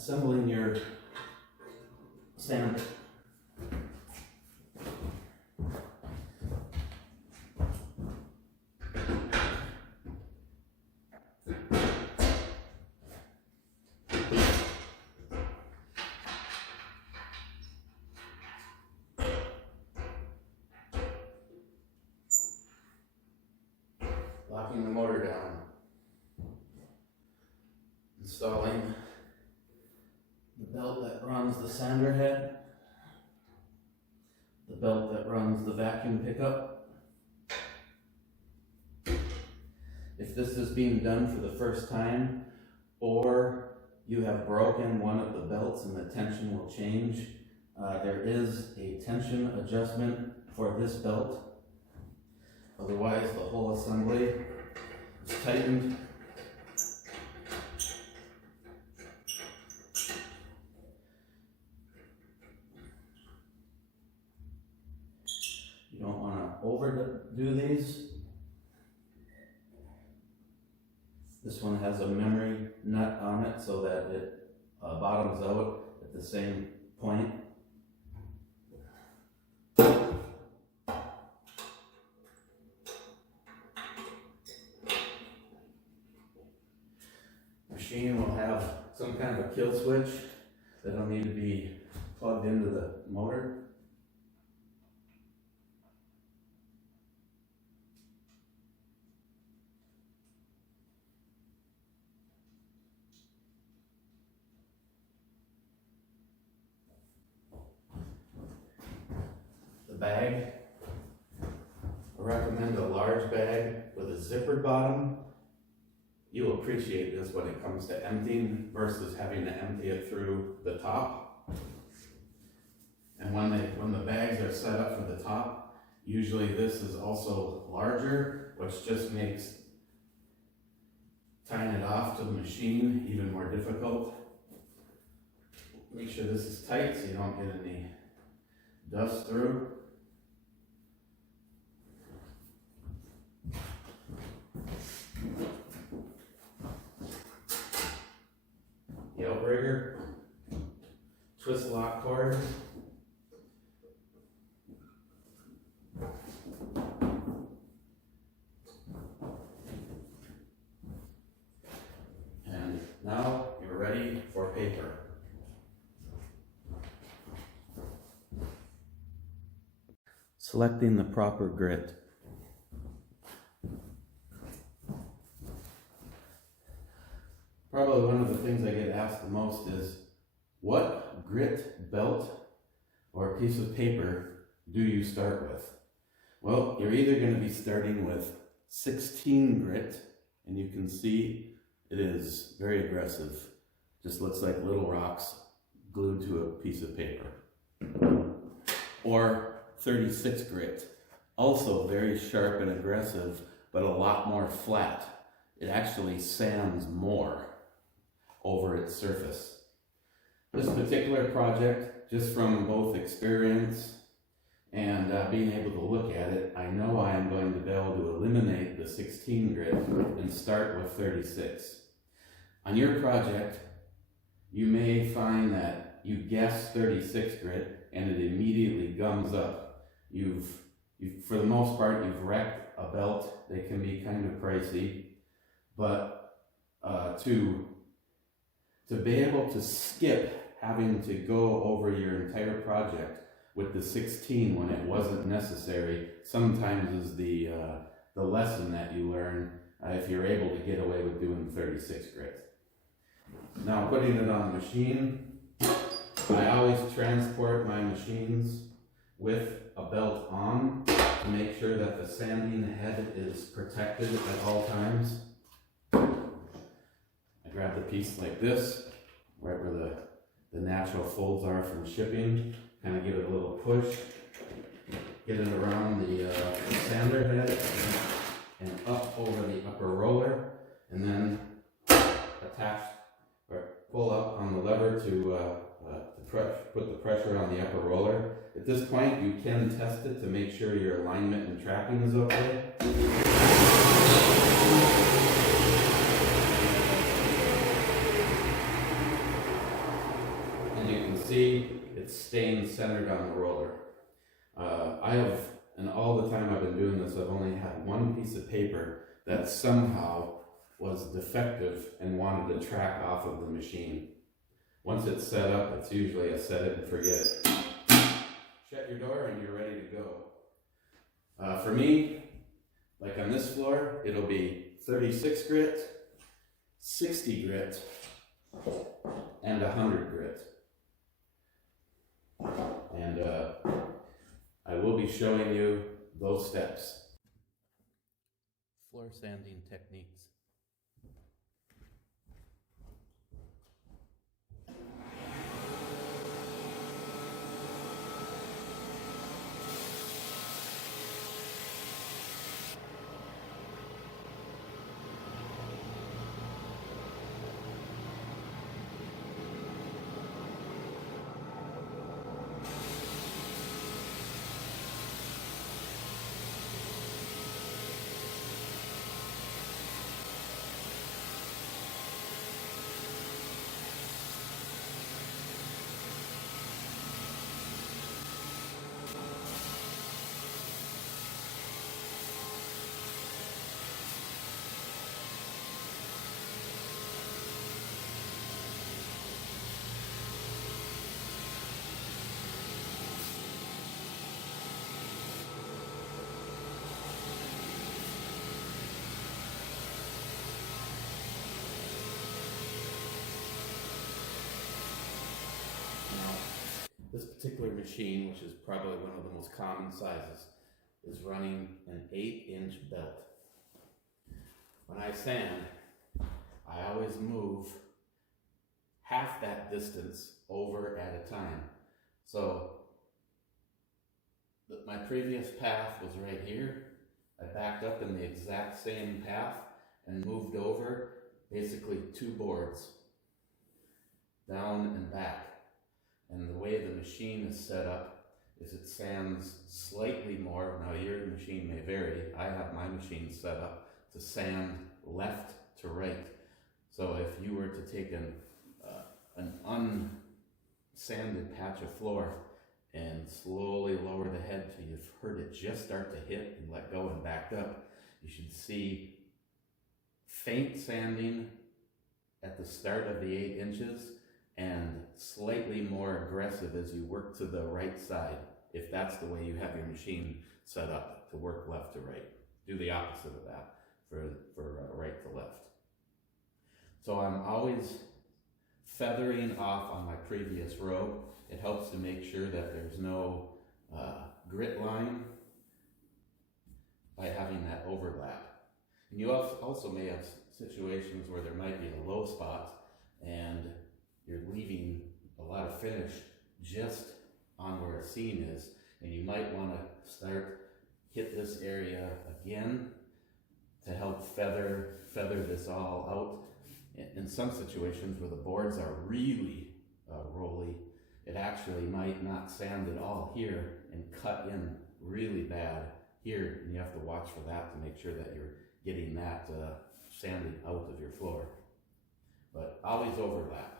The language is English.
assembling your sander. Locking the motor down. Installing the belt that runs the sander head, the belt that runs the vacuum pickup. If this is being done for the first time, or you have broken one of the belts and the tension will change, there is a tension adjustment for this belt. Otherwise, the whole assembly is tightened. You don't want to overdo these. This one has a memory nut on it so that it bottoms out at the same point. Machine will have some kind of a kill switch that'll need to be plugged into the motor. The bag, I recommend a large bag with a zippered bottom. You'll appreciate this when it comes to emptying versus having to empty it through the top. And when the bags are set up for the top, usually this is also larger, which just makes tying it off to the machine even more difficult. Make sure this is tight so you don't get any dust through. The outrigger, twist lock cord, and now you're ready for paper. Selecting the proper grit. Probably one of the things I get asked the most is, what grit belt or piece of paper do you start with? Well, you're either going to be starting with 16 grit, and you can see it is very aggressive. Just looks like little rocks glued to a piece of paper. Or 36 grit, also very sharp and aggressive, but a lot more flat. It actually sands more over its surface. This particular project, just from both experience and being able to look at it, I know I am going to be able to eliminate the 16 grit and start with 36. On your project, you may find that you guess 36 grit and it immediately gums up. For the most part, you've wrecked a belt. They can be kind of pricey, but to be able to skip having to go over your entire project with the 16 when it wasn't necessary sometimes is the lesson that you learn if you're able to get away with doing 36 grit. Now, putting it on the machine, I always transport my machines with a belt on to make sure that the sanding head is protected at all times. I grab the piece like this, right where the natural folds are from shipping, kind of give it a little push, get it around the sander head and up over the upper roller, and then attach or pull up on the lever to put the pressure on the upper roller. At this point, you can test it to make sure your alignment and tracking is okay. see it's staying centered on the roller. And all the time I've been doing this, I've only had one piece of paper that somehow was defective and wanted to track off of the machine. Once it's set up, it's usually a set it and forget it. Shut your door and you're ready to go. For me, like on this floor, it'll be 36 grit, 60 grit, and 100 grit. And I will be showing you those steps. Floor sanding techniques. This particular machine, which is probably one of the most common sizes, is running an 8-inch belt. When I sand, I always move half that distance over at a time. So my previous path was right here. I backed up in the exact same path and moved over basically 2 boards, down and back. And the way the machine is set up is it sands slightly more. Now your machine may vary. I have my machine set up to sand left to right. So if you were to take an unsanded patch of floor and slowly lower the head till you've heard it just start to hit and let go and back up, you should see faint sanding at the start of the 8 inches and slightly more aggressive as you work to the right side, if that's the way you have your machine set up to work left to right. Do the opposite of that for right to left. So I'm always feathering off on my previous row. It helps to make sure that there's no grit line by having that overlap. And you also may have situations where there might be a low spot and you're leaving a lot of finish just on where a seam is, and you might want to hit this area again to help feather this all out. In some situations where the boards are really rolly, it actually might not sand at all here and cut in really bad here, and you have to watch for that to make sure that you're getting that sanded out of your floor. But always overlap.